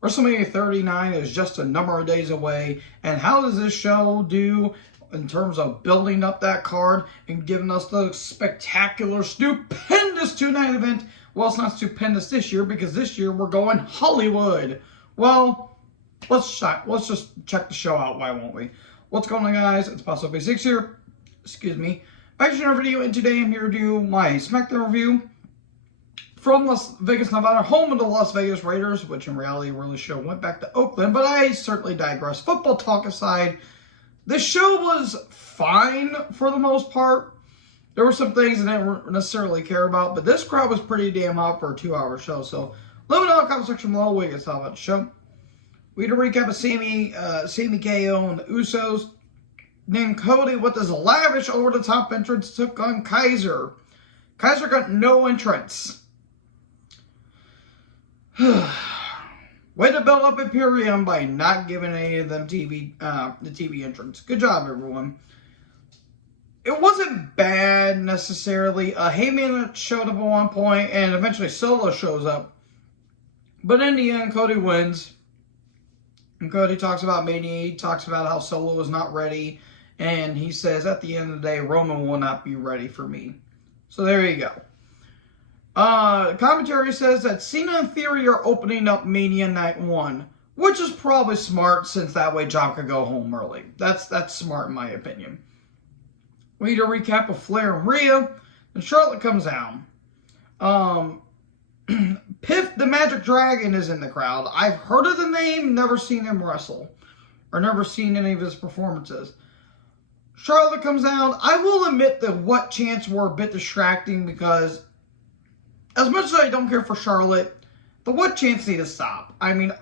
WrestleMania 39 is just a number of days away, and how does this show do in terms of building up that card and giving us the spectacular, stupendous two-night event? Well, it's not stupendous this year because this year we're going Hollywood. Well, let's just check the show out, why won't we? What's going on, guys? It's Paso Basics here. Excuse me. Back to another video, and today I'm here to do my Smackdown review from Las Vegas, Nevada, home of the Las Vegas Raiders, which in reality really should have went back to Oakland, but I certainly digress. Football talk aside, this show was fine for the most part. There were some things I didn't necessarily care about, but this crowd was pretty damn hot for a 2-hour show. So let me know in the comment section below what you thought about the show. We had a recap of Sammy KO and the Usos. Then Cody with his lavish over-the-top entrance took on Kaiser. Kaiser got no entrance. Way to build up Imperium by not giving any of them the TV entrance. Good job, everyone. It wasn't bad necessarily. Heyman showed up at one point, and eventually Solo shows up. But in the end, Cody wins. And Cody talks about Mania. He talks about how Solo is not ready. And he says, at the end of the day, Roman will not be ready for me. So there you go. Commentary says that Cena and Theory are opening up Mania Night 1, which is probably smart since that way John could go home early. That's smart in my opinion. We need a recap of Flair and Rhea, and Charlotte comes down. Piff the Magic Dragon is in the crowd. I've heard of the name, never seen him wrestle, or never seen any of his performances. Charlotte comes down. I will admit that what chants were a bit distracting because as much as I don't care for Charlotte, the what chants need to stop. I mean,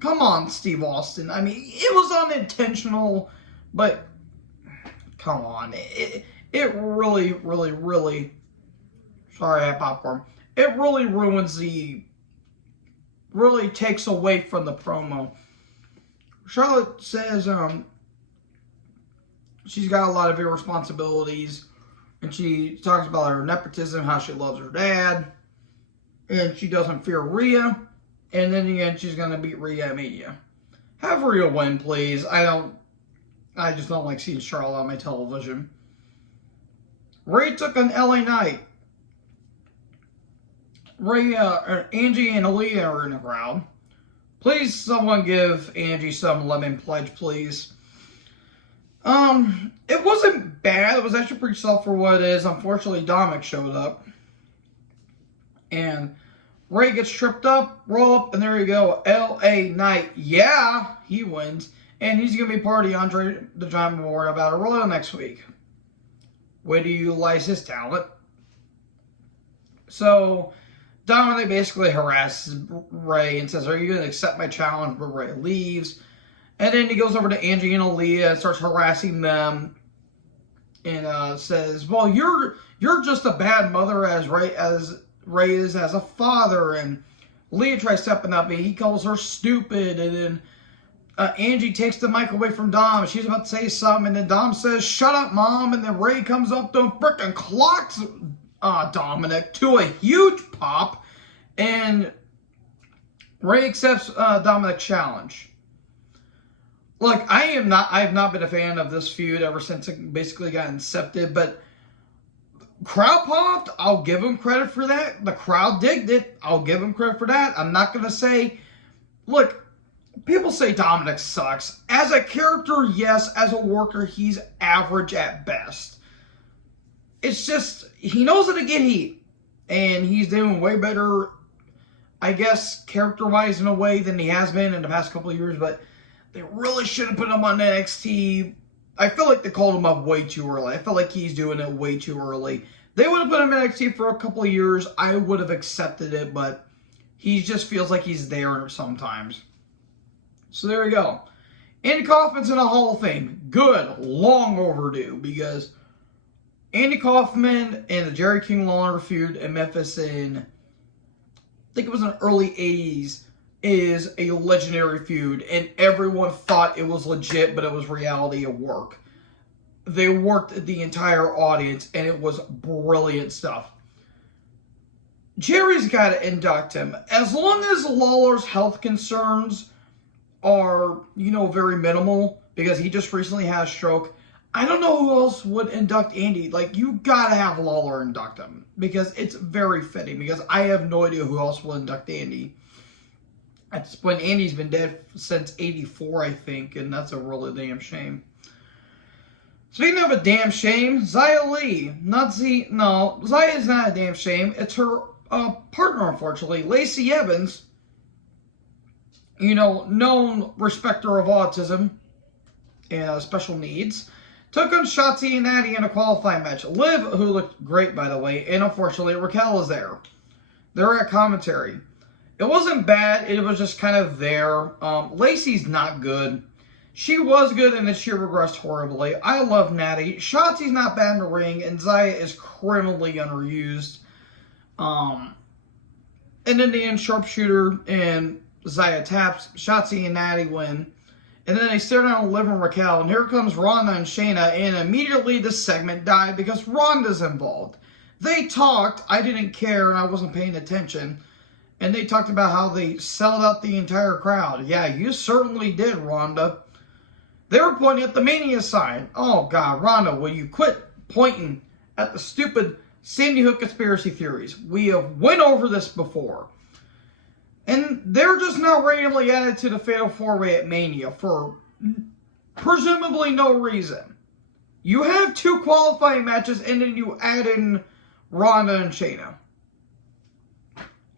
come on, Steve Austin. I mean, it was unintentional, but come on. It really, really, really, sorry, I had popcorn. It really really takes away from the promo. Charlotte says she's got a lot of irresponsibilities. And she talks about her nepotism, how she loves her dad. And she doesn't fear Rhea. And then in the end, she's going to beat Rhea at Mania. Have Rhea win, please. I just don't like seeing Charlotte on my television. Ray took on LA Knight. Angie and Aaliyah are in the crowd. Please, someone give Angie some lemon pledge, please. It wasn't bad. It was actually pretty soft for what it is. Unfortunately, Dominic showed up. And Ray gets tripped up, roll up, and there you go. L.A. Knight. Yeah, he wins. And he's going to be part of the Andre the Giant Memorial Battle Royal next week. Way to utilize his talent. So, Dominic basically harasses Ray and says, "Are you going to accept my challenge?" But Ray leaves. And then he goes over to Angie and Aaliyah and starts harassing them. And says, "Well, you're just a bad mother as Ray is as a father." And Leah tries stepping up, and he calls her stupid. And then Angie takes the mic away from Dom. She's about to say something, and then Dom says, "Shut up, Mom." And then Ray comes up to him, frickin' clocks Dominic to a huge pop, and Ray accepts Dominic's challenge. Look, I have not been a fan of this feud ever since it basically got incepted, but crowd popped. I'll give him credit for that. The crowd digged it. I'll give him credit for that. I'm not going to say, look, people say Dominic sucks. As a character, yes. As a worker, he's average at best. It's just, he knows how to get heat, and he's doing way better, I guess, character-wise in a way than he has been in the past couple of years, but they really should have put him on NXT. I feel like they called him up way too early. I feel like he's doing it way too early. They would have put him in NXT for a couple of years. I would have accepted it, but he just feels like he's there sometimes. So there you go. Andy Kaufman's in the Hall of Fame. Good. Long overdue, because Andy Kaufman and the Jerry King Lawler feud in Memphis in, I think it was in the early 80s, is a legendary feud, and everyone thought it was legit, but it was reality at work. They worked the entire audience, and it was brilliant stuff. Jerry's got to induct him. As long as Lawler's health concerns are, very minimal, because he just recently had a stroke, I don't know who else would induct Andy. Like, you got to have Lawler induct him, because it's very fitting, because I have no idea who else will induct Andy. At this point, Andy's been dead since '84, I think, and that's a really damn shame. Speaking of a damn shame, Xia Li. Xia is not a damn shame. It's her partner, unfortunately, Lacey Evans, known respecter of autism and special needs, took on Shotzi and Natty in a qualifying match. Liv, who looked great, by the way, and unfortunately Raquel is there. They're at commentary. It wasn't bad. It was just kind of there. Lacey's not good. She was good, and then she regressed horribly. I love Natty. Shotzi's not bad in the ring, and Xia is criminally underused. And then the end, sharpshooter and Xia taps. Shotzi and Natty win. And then they stare down Liv and Raquel, and here comes Ronda and Shayna, and immediately the segment died because Ronda's involved. They talked. I didn't care, and I wasn't paying attention. And they talked about how they sold out the entire crowd. Yeah, you certainly did, Ronda. They were pointing at the Mania sign. Oh, God, Ronda, will you quit pointing at the stupid Sandy Hook conspiracy theories? We have went over this before. And they're just now randomly added to the Fatal 4-Way at Mania for presumably no reason. You have 2 qualifying matches, and then you add in Ronda and Shayna.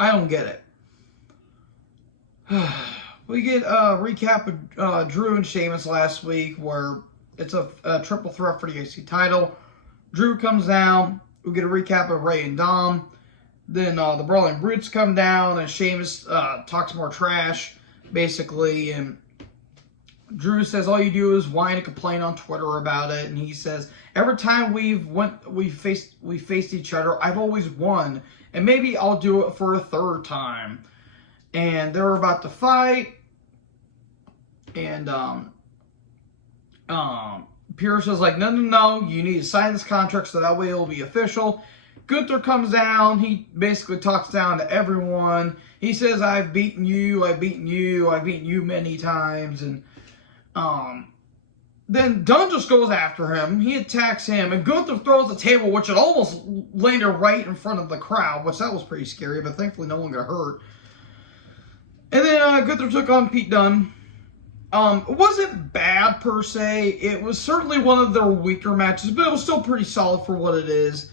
I don't get it. We get a recap of Drew and Sheamus last week, where it's a triple threat for the IC title. Drew comes down. We get a recap of Ray and Dom. Then the Brawling Brutes come down, and Sheamus talks more trash, basically. And Drew says all you do is whine and complain on Twitter about it. And he says every time we faced each other, I've always won. And maybe I'll do it for a 3rd time. And they're about to fight. And Pierce is like, no, you need to sign this contract so that way it'll be official. Gunther comes down. He basically talks down to everyone. He says, I've beaten you many times. And then Dunn just goes after him. He attacks him, and Gunther throws the table, which had almost landed right in front of the crowd, which that was pretty scary, but thankfully no one got hurt. And then Gunther took on Pete Dunne. It wasn't bad per se. It was certainly one of their weaker matches, but it was still pretty solid for what it is.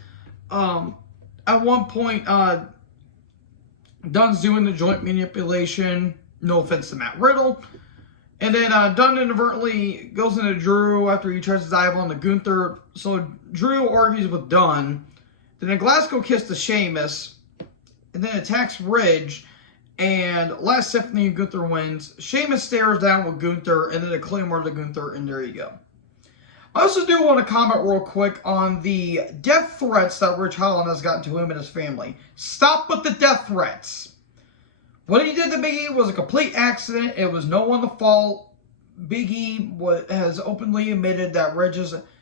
At one point, Dunn's doing the joint manipulation. No offense to Matt Riddle. And then Dunn inadvertently goes into Drew after he tries to dive on the Gunther. So Drew argues with Dunn. Then a Glasgow kiss to Sheamus. And then attacks Ridge. And last Stephanie and Gunther wins. Sheamus stares down with Gunther. And then a Claymore to Gunther. And there you go. I also do want to comment real quick on the death threats that Ridge Holland has gotten to him and his family. Stop with the death threats. What he did to Big E was a complete accident. It was no one's fault. Big E has openly admitted that Ridge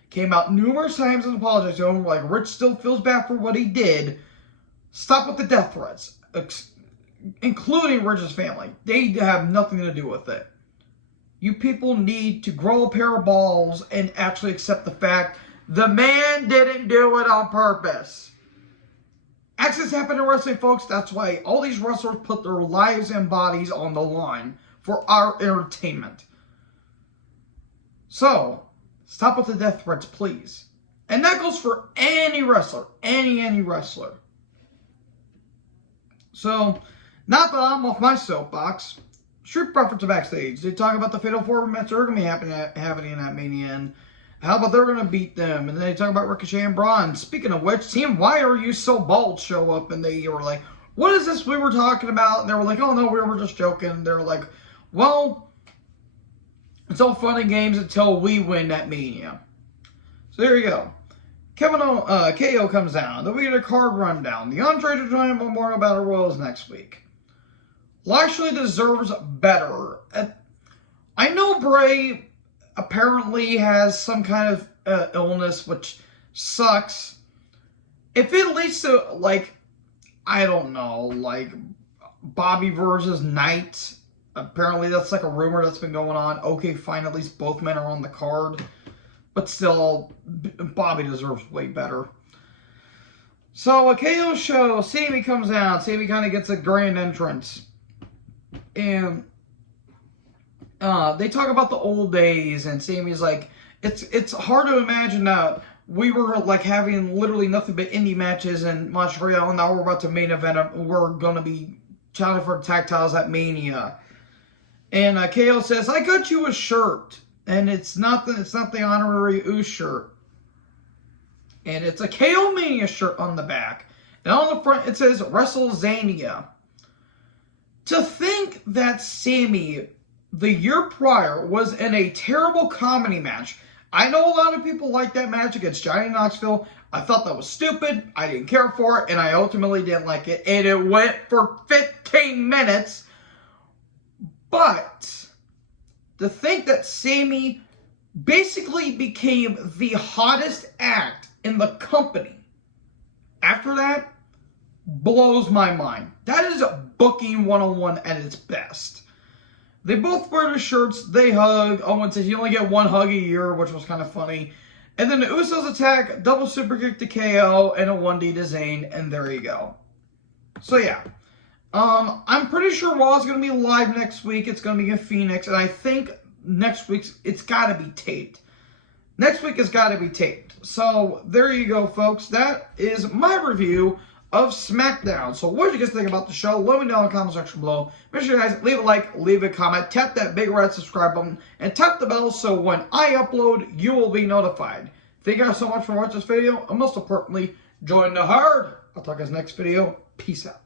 came out numerous times and apologized to him. Like, Ridge still feels bad for what he did. Stop with the death threats, including Ridge's family. They have nothing to do with it. You people need to grow a pair of balls and actually accept the fact the man didn't do it on purpose. Accidents happen in wrestling, folks. That's why all these wrestlers put their lives and bodies on the line for our entertainment. So, stop with the death threats, please. And that goes for any wrestler. Any wrestler. So, not that I'm off my soapbox. Street Profits are backstage. They talk about the Fatal 4 match that are going to be happening in that Mania. And how about they're going to beat them? And then they talk about Ricochet and Braun. Speaking of which, Team Why Are You So Bald show up. And they were like, what is this we were talking about? And they were like, oh no, we were just joking. And they were like, well, it's all fun and games until we win that Mania. So there you go. KO comes down. Then we get a card rundown. The Andre the Giant Memorial Battle Royal is next week. Lashley deserves better. I know Bray apparently has some kind of illness, which sucks. If it leads to, like, I don't know, like Bobby versus Knight. Apparently that's like a rumor that's been going on. Okay, fine, at least both men are on the card. But still, Bobby deserves way better. So a KO show, Sammy comes out. Sammy kind of gets a grand entrance. And they talk about the old days, and Sammy's like, it's hard to imagine that we were like having literally nothing but indie matches in Montreal, and now we're about to main event. We're going to be challenging for tag titles at Mania. And KO says, I got you a shirt, and it's not the honorary Oos shirt. And it's a KO Mania shirt on the back. And on the front it says WrestleZania. To think that Sammy, the year prior, was in a terrible comedy match. I know a lot of people like that match against Johnny Knoxville. I thought that was stupid. I didn't care for it, and I ultimately didn't like it. And it went for 15 minutes. But to think that Sammy basically became the hottest act in the company after that blows my mind. That is booking 101 at its best. They both wear their shirts. They hug. Owen says you only get one hug a year, which was kind of funny. And then the Usos attack, double super kick to KO, and a 1D to Zayn, and there you go. So yeah. I'm pretty sure Raw's going to be live next week. It's going to be in Phoenix, and I think next week's, it's got to be taped. Next week has got to be taped. So there you go, folks. That is my review of Smackdown. So what did you guys think about the show? Let me know in the comment section below. Make sure you guys leave a like, leave a comment, tap that big red subscribe button, and tap the bell so when I upload, you will be notified. Thank you guys so much for watching this video, and most importantly, join the herd. I'll talk to you guys next video. Peace out.